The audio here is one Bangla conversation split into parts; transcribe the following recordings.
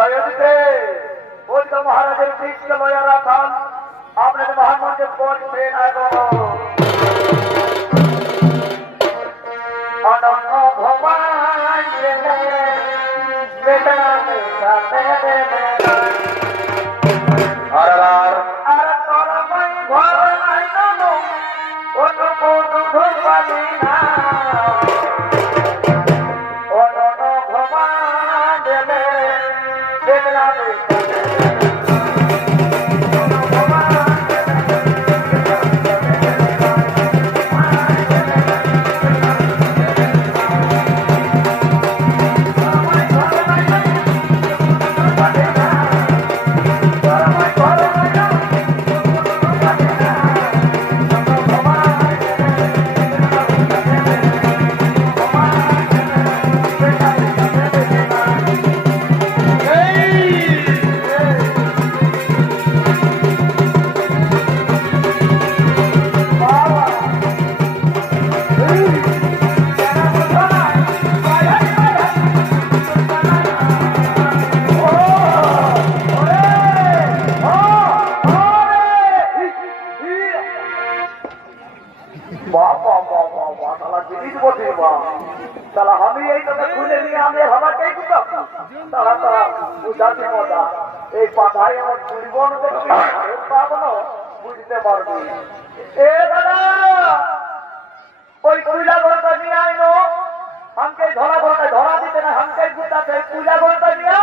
অযোধ্যে ওই তো মহারাজের দৃষ্টি লয়া রাখান আপনাদের মহামন্ত্রে পড়ছেন অনন্য ভগবান বেদনা আর আর তরমাই ঘর নাই ননো ওটো কোটো ধরবালি না অনন্য ভগবান দেলে বেদনা এই পাতায় আমার জীবন বুঝতে পারবি এ দাদা ওই পূজা ঘরটা নিয়ে আইনো हमके धरा घरটা ধরা দিতে না हमके গুটাতে পূজা ঘরটা নিয়ে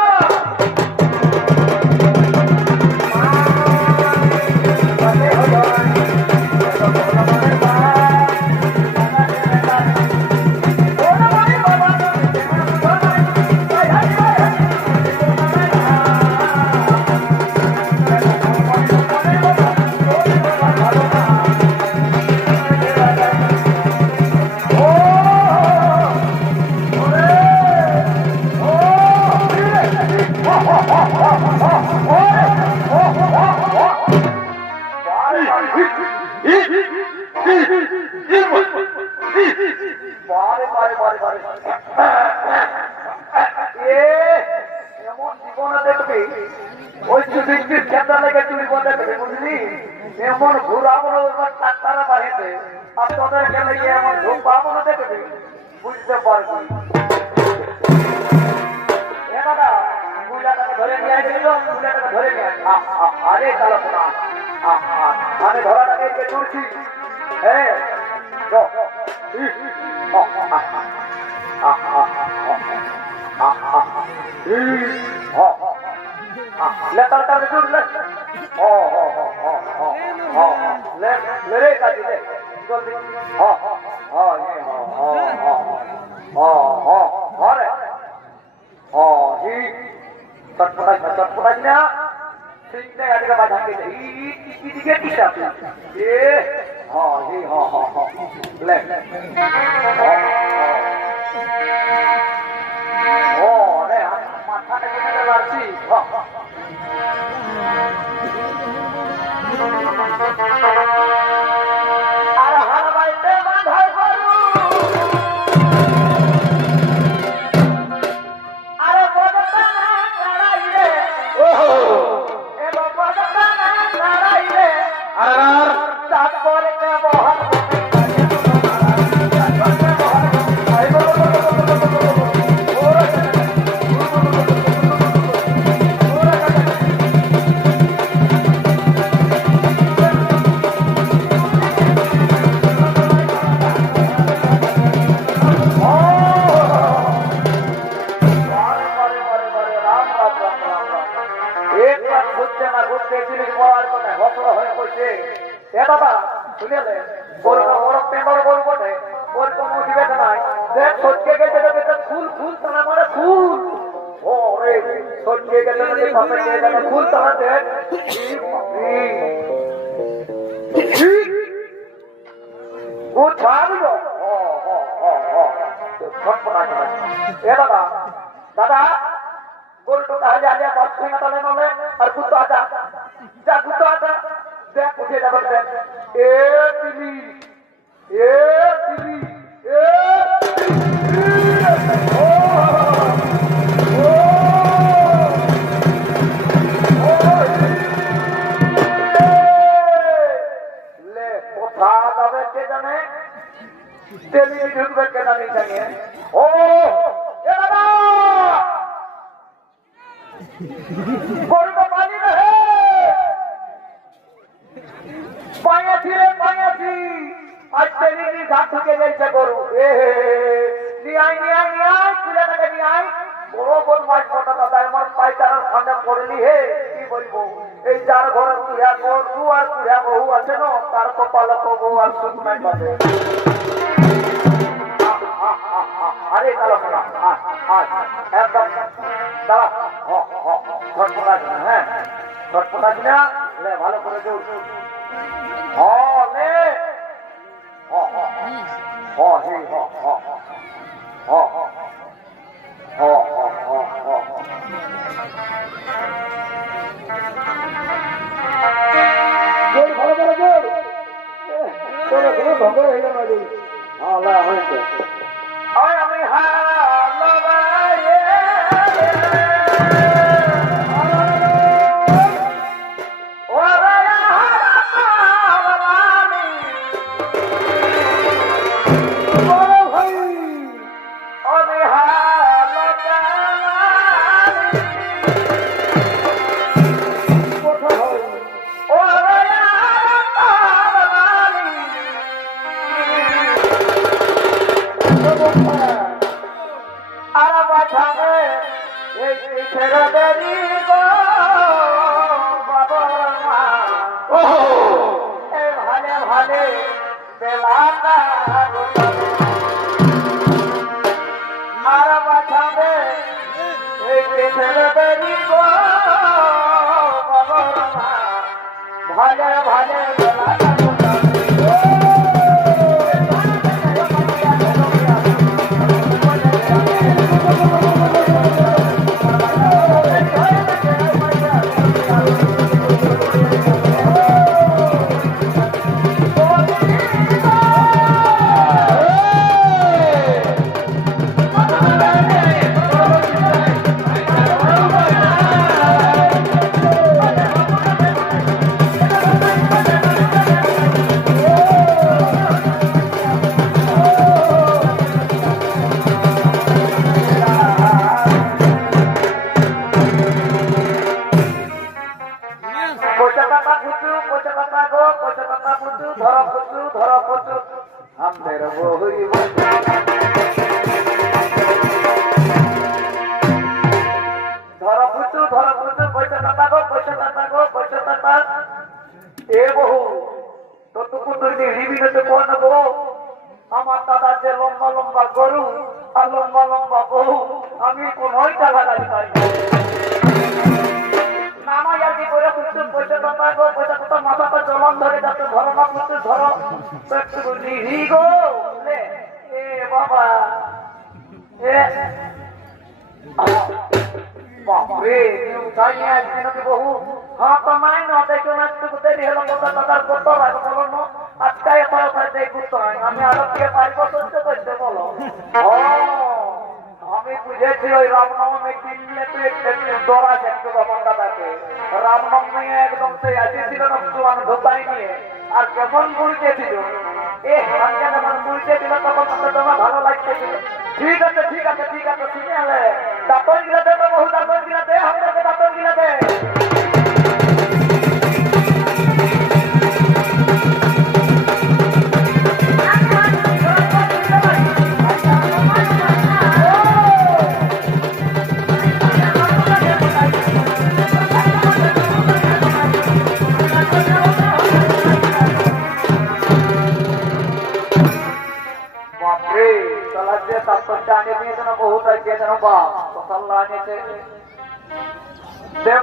বুঝতে পারবি ধরে নিয়ে আসছিল ধরে নিয়ে আরে কালপনা আমি ধরাটাকে তুলছি হ্যাঁ লেটারটা জুড়লে ले काटी ले जल्दी हां हां ये हां रे हां ही चटपटा ना ठीक है आगे का बाधा के ई दिखे ठीक है ये हां ही हां ले ओ रे माथा टेके मारছি আর হারবাইতে বাঁধাই গরু আরে বড়টা না লড়াই রে ওহো এগো বড়টা না লড়াই রে আর তারপরে কে বহন दादा गोल तो कहा जा रहा बात से मत लेने में और कुछ तो आता जा कुछ तो आता देख उठे डबल देख ए टीवी ओ টাঙিয়ে ও এ দাদা গরুটা পানি না হে পাইয়াছি রে পাইয়াছি আজ তেরি ঘাট ঢুকে যাইছে গরু এ নিয়াই কুড়াটাকে নিয়াই বড় বড় মাছ কটা দাদা আমার পায়চারার সামনে পড়েনি হে কি বলবো এই যার ঘরে কুড়া গরু আর কুড়া বহু আছে না তার কপালে বউ আর সুখ নাই পাবে আরে দাঁড়া একদম দাঁড়া ছটপট আছে না হ্যাঁ ছটপট আছে না লে ভালো করে দেউ লে আমি আমার দাদা যে লম্বা লম্বা গরু আর লম্বা লম্বা বহু আমি কোন টাকা গাড়ি পাই নামাই আর কি করে পুষতে পয়সা কথা গো পয়সা কথা মাথাটা জলন ধরে যাচ্ছে ধরো না পুষতে ধরো একটু হি গো এ বাবা এ বাপরে তাই আজকে নাকি বহু হ্যাঁ তো নাই না দেখো না একটু দেরি হলো কথা দাদার করতে লাগে বলো না আজকে এত দেখ করতে হয় আমি আরো দিয়ে পারবো করতে করতে বলো আমি বুঝেছি ওই রামনবমী কিনলে তো একটু দৌড়া একটু বাবার দাদাকে রামনবমী একদম সেই আসিছিল না জোয়ান ধোতাই নিয়ে আর কেমন বুঝতেছিল যখন বুঝতেছিল তখন তোমার ভালো লাগতেছিল ঠিক আছে ঠিক আছে ঠিক আছে ঠিক আছে দাঁতন গিলাতে তো বহু দাঁতন গিলাতে আমাদেরকে দাঁতন গিলাতে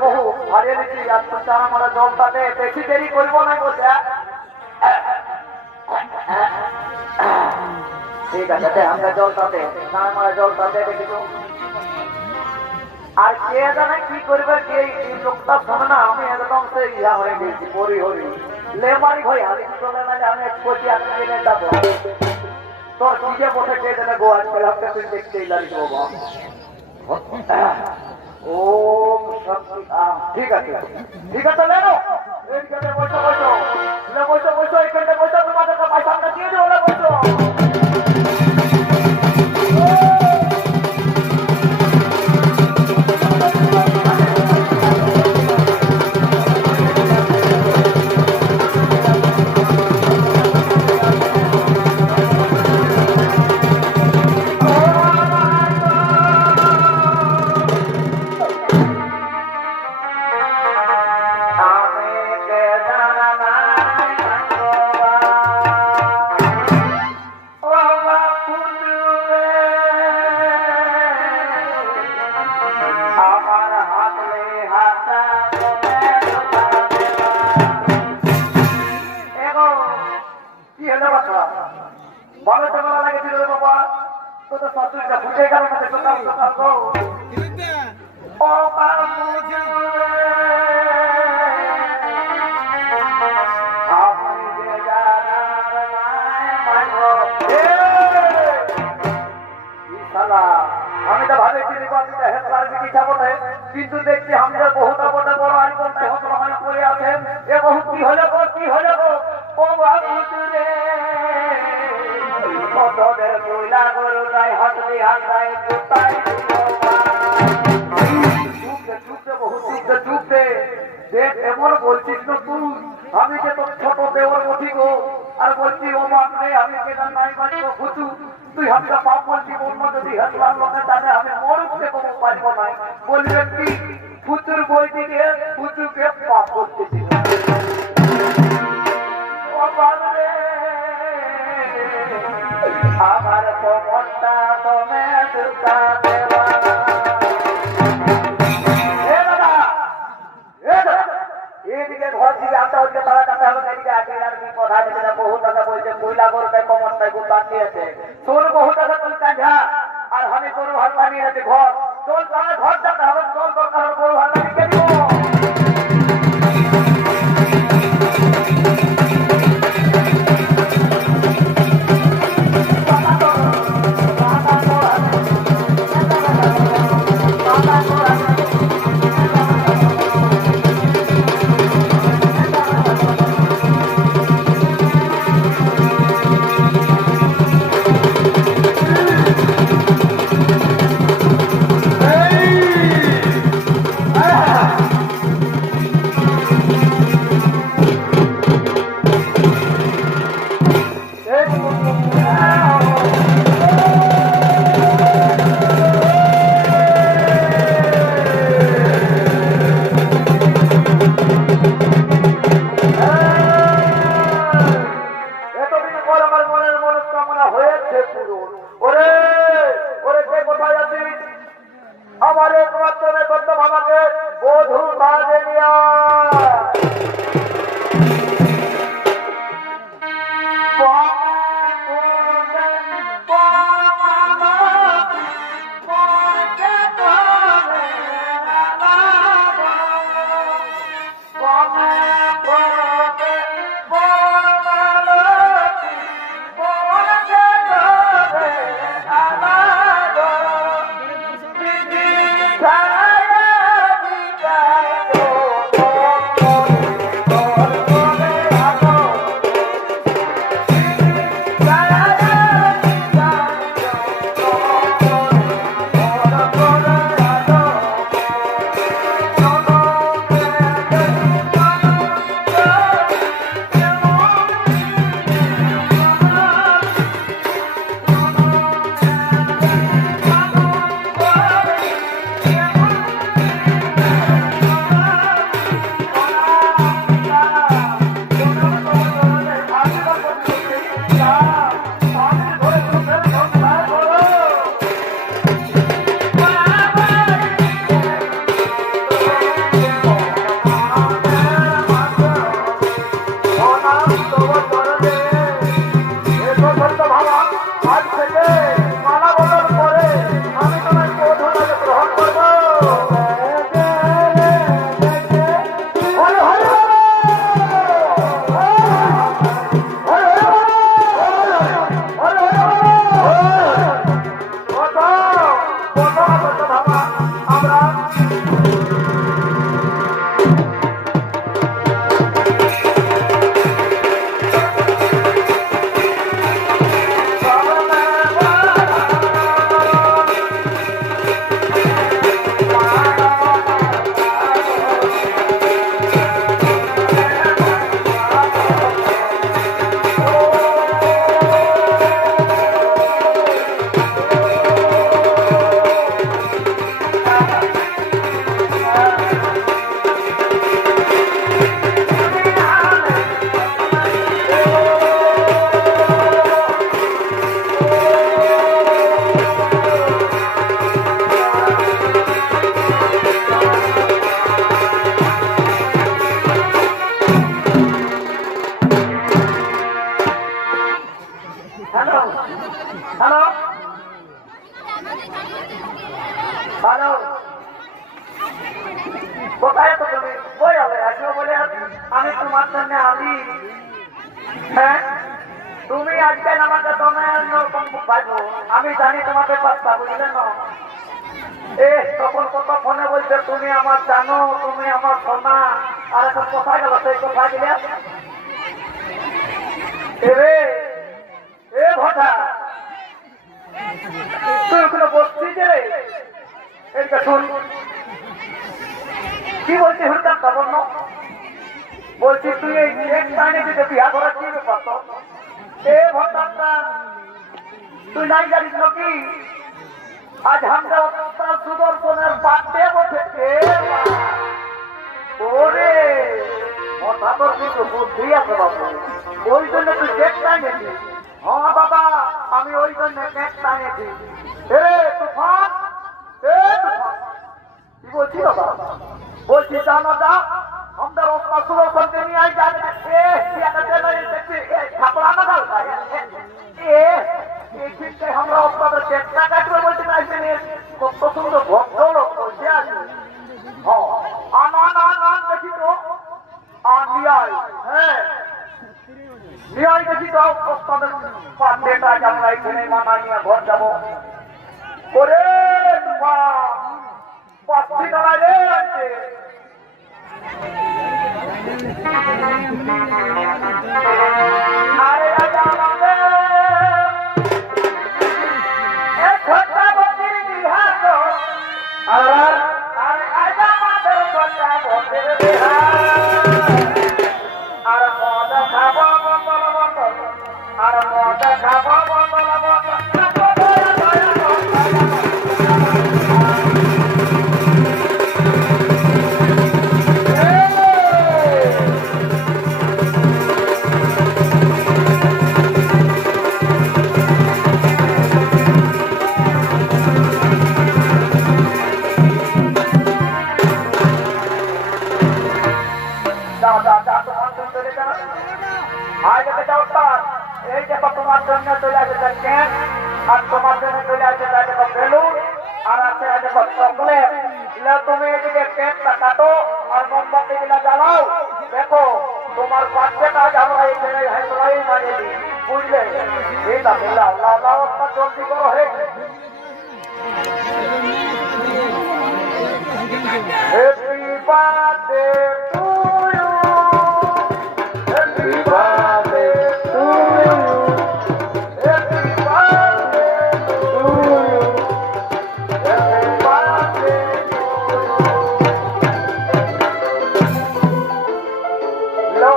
বহু হারিয়ে নিচ্ছি আমরা জলটাতে বেশি দেরি করবো না বলছে ঠিক আছে আমরা জলটাতে আমরা জলটাতে দেখিছো আর কে জানে কি করবে কে লোকটা শোনে না আমি একদম সেই ইয়া হয়ে গেছি পরি হরি লেমারি ভাই হারি চলে না আমি এক কোটি আজকে যাবো তোর নিজে বসে কে জানে গো আজকাল হাতে তুই দেখতেই লাগছে বাবা ওম শক্তি ঠিক আছে লেনো এইখানে বসো বসো এখানে বসো তোমাদের পয়সা আমরা দিয়ে দেবো বসো তো তো সতুরিটা ফুটে গেল না সকাল সকাল গো ও বাবুজি আমি যে জানার মাগো শালা আমি তো ভাবেছিলি বাচ্চা হেডলার বিটি যাবতে কিন্তু দেখছি আমরা বহুটা বড় বড় আর কোনটা হতো মানে পড়ে আছে এ বহু কি হলো গো ও বাবুজি রে কতদের কইলা গরু নাই হাতলি হাতাই কোতাই চুপতে দেখ এমন বলছিস না তুই আমি যে তোর ছোট দেওয়ার উঠি গো আর বলছি ও মানবে আমি কেনা নাই বাঁচবো ফুচু তুই হামটা পাপ বলছি অন্য যদি হেতলার লোকে জানে আমি মরুতে কোনো পারবো না বলবে কি ফুচুর বই দিকে ফুচুকে পাপ করতেছি আমার তো মনটা তোমে দুটা দেওয়া এদিকে ঘর দিকে আনতে হচ্ছে তারা কাছে হবে এদিকে আগে আর কি কথা আছে বহু টাকা বলছে কইলা করতে কমরটাই গুণ দিয়েছে তোর বহু টাকা তুই কাঁঝা আর আমি গরু হাত বানিয়ে যাচ্ছি ঘর চল তারা ঘর যেতে হবে চল দরকার গরু হাত বানিয়ে দিব কোথায় তো তুমি বই হবে আসবো বলে আমি তোমার জন্য আলি। হ্যাঁ তুমি আজকে আমাকে তোমার পাইবো আমি জানি তোমাকে পাত্তা বুঝলে না। তখন কত ফোনে বলছে তুমি আমার জানো তুমি আমার সোনা আর এখন কোথায় গেল সেই কোথায় গেলে ভটা তুই ওখানে বসছি যে এইটা শুন কি বলছি হুড়কাম খবর ন বলছি তুই এই টাইনে যদি বিয়া করার কি ব্যাপার তো ভটা তুই নাই জানিস নাকি আজ আমরা সুদর্শনের বার্থডে বসেছে। ওরে কথা তোর কিন্তু বুদ্ধি আছে বাবু ওই জন্য তুই কেক টাইনেছি। হ্যাঁ বাবা আমি ওই জন্য কেক টাইনেছি। তুফান কি বলছি বাবা বলছি জানো যা আমরা রস্তা সুদর্শনকে নিয়ে আই যাবে ঠাকুর আনা গাল আমরা আপনাদের চেষ্টা কাটবে বলতে চাইছেন কত সুন্দর ভদ্র লোক বলছে আছে দেখি তো হ্যাঁ নিয়াই দেখি তো আপনাদের পান্ডেটা আমরা এখানে মানা নিয়ে ঘর যাবো করে পাচ্ছি না রে আরে আমাদের তোমার জন্য চলে আসে কেক আর তোমার জন্য চলে আসে বেলুন আর আছে চকলেট। তুমি এদিকে কেকটা কাটো আর মোমবাতি গুলা জ্বালাও। দেখো তোমার বাচ্চাটা আমরা এখানে হাইলাই মারিয়ে দিই বুঝলে ঠিক আছে জলদি করো হে। Happy birthday to you happy birthday to you happy birthday to you happy birthday to you. লো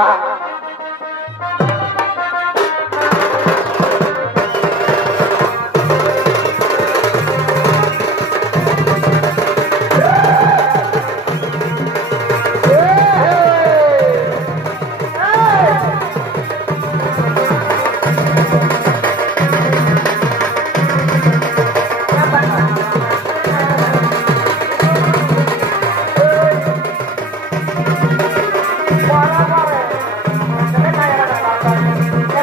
Ah.